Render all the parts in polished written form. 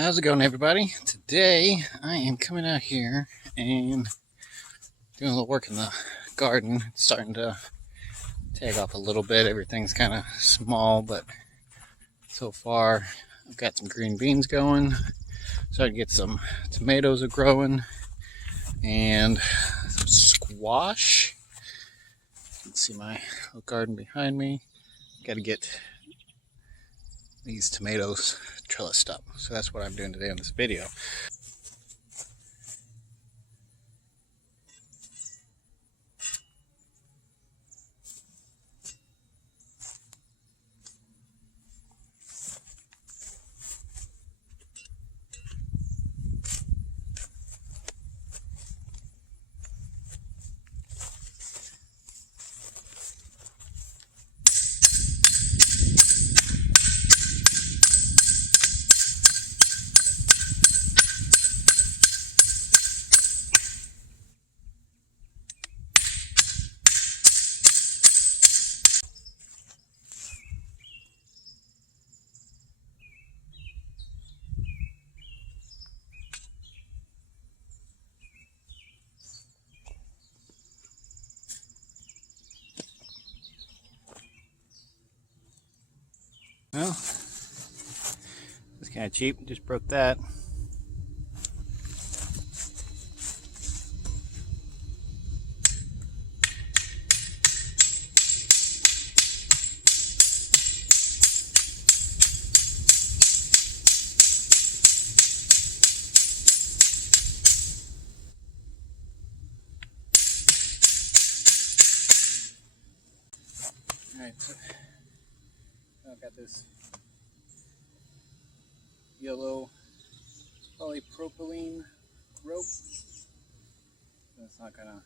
How's it going, everybody? Today I am coming out here and doing a little work in the garden. It's starting to take off a little bit. Everything's kind of small, but so far I've got some green beans going. Starting to get some tomatoes are growing and some squash. You can see my little garden behind me. Got to get these tomatoes trellised up. So that's what I'm doing today on this video. Well, it's kind of cheap. Just broke that. Alright, so I've got this yellow polypropylene rope. So it's not going to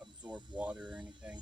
absorb water or anything.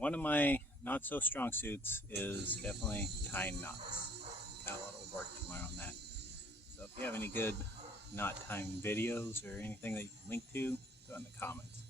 one of my not so strong suits is definitely tying knots. Got a lot of work to learn on that. So if you have any good knot tying videos or anything that you can link to, throw in the comments.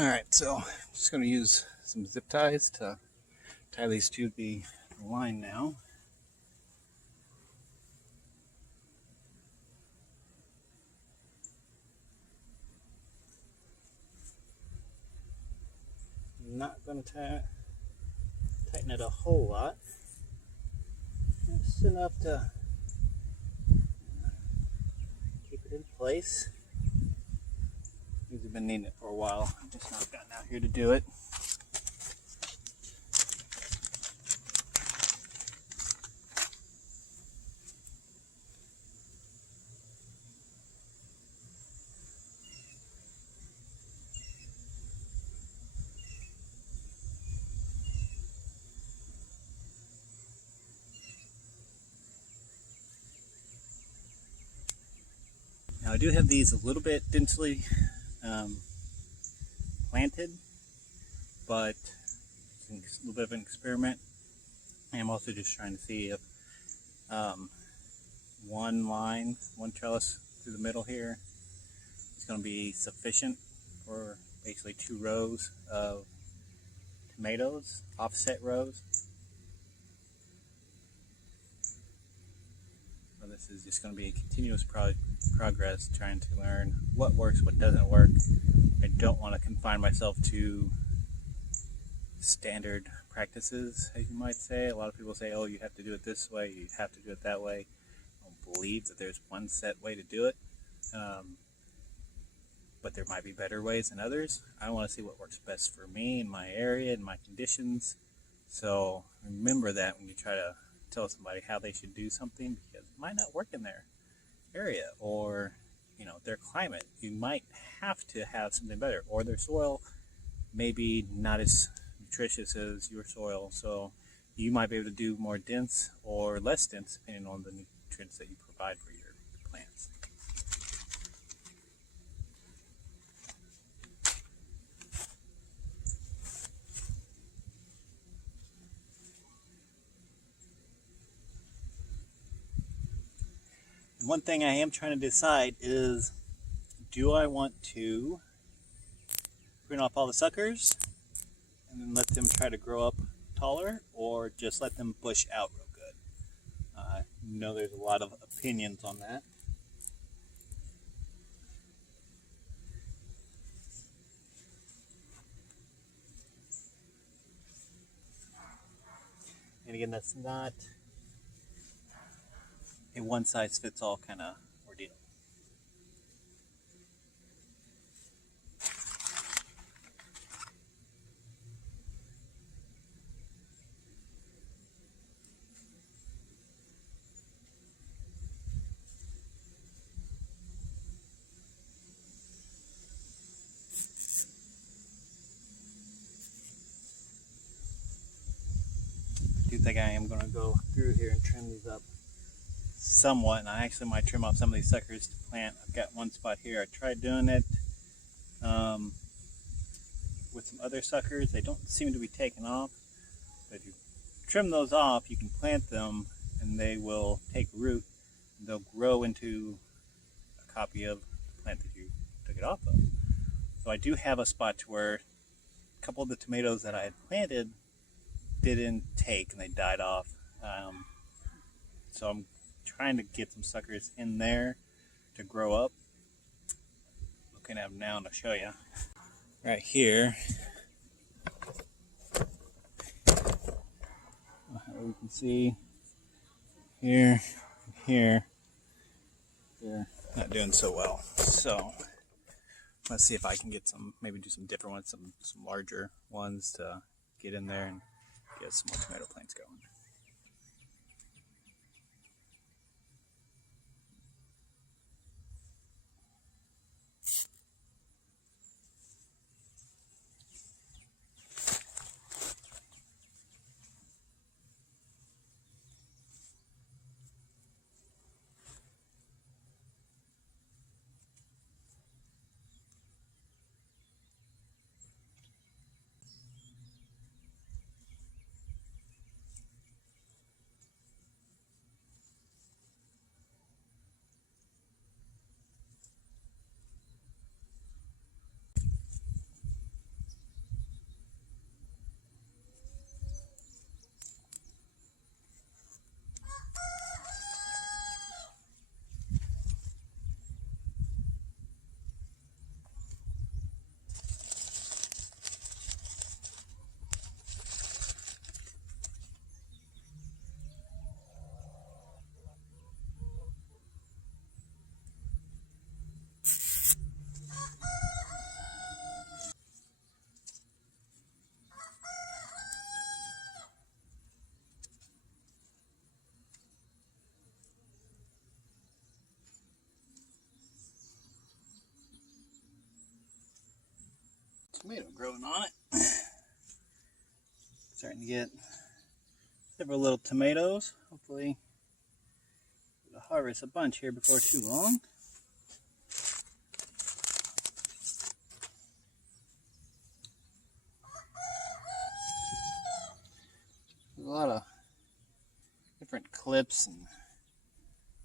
Alright, so I'm just going to use some zip ties to tie these to the line now. I'm not going to tighten it a whole lot, just enough to keep it in place. I've been needing it for a while. I've just not gotten out here to do it. Now I do have these a little bit densely planted, but it's a little bit of an experiment. I'm also just trying to see if one trellis through the middle here is going to be sufficient for basically 2 rows of tomatoes, offset rows. So this is just going to be a continuous progress, trying to learn what works, what doesn't work. I don't want to confine myself to standard practices, as you might say. A lot of people say, oh, you have to do it this way, you have to do it that way. I don't believe that there's one set way to do it, but there might be better ways than others. I want to see what works best for me in my area and my conditions. So remember that when you try to tell somebody how they should do something, because it might not work in their area or their climate. You might have to have something better, or their soil may be not as nutritious as your soil, so you might be able to do more dense or less dense depending on the nutrients that you provide for your plants. And one thing I am trying to decide is, do I want to prune off all the suckers and then let them try to grow up taller, or just let them bush out real good? I know there's a lot of opinions on that. And again, that's not a one-size-fits-all kind of ordeal. I do think I am going to go through here and trim these up somewhat, and I actually might trim off some of these suckers to plant. I've got one spot here. I tried doing it with some other suckers. They don't seem to be taking off, but if you trim those off, you can plant them and they will take root and they'll grow into a copy of the plant that you took it off of. So I do have a spot to where a couple of the tomatoes that I had planted didn't take and they died off. So I'm trying to get some suckers in there to grow up. looking at them now to show you. Right here, we can see here and here, they're not doing so well. So let's see if I can get some, maybe do some different ones, some larger ones to get in there and get some more tomato plants going. Tomato growing on it. Starting to get several little tomatoes. Hopefully we'll harvest a bunch here before too long. There's a lot of different clips and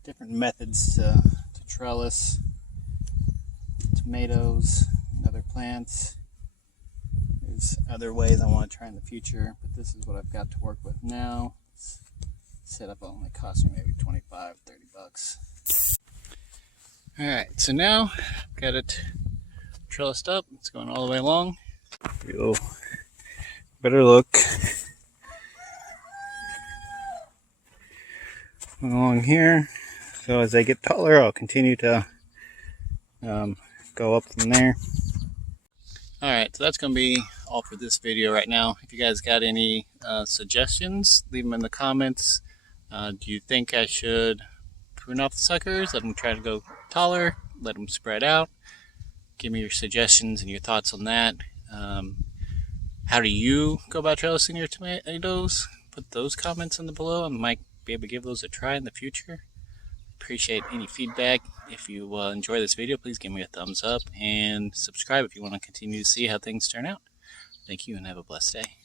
different methods to trellis tomatoes and other plants. There's other ways I want to try in the future, but this is what I've got to work with now. This setup only cost me maybe 25, 30 bucks. Alright, so now I've got it trellised up. It's going all the way along. Real better look. Along here. So as they get taller, I'll continue to go up from there. Alright, so that's going to be all for this video right now. If you guys got any suggestions, leave them in the comments. Do you think I should prune off the suckers, let them try to go taller, let them spread out? Give me your suggestions and your thoughts on that. How do you go about trellising your tomatoes? Put those comments in the below. I might be able to give those a try in the future. Appreciate any feedback. If you enjoy this video, please give me a thumbs up and subscribe if you want to continue to see how things turn out. Thank you and have a blessed day.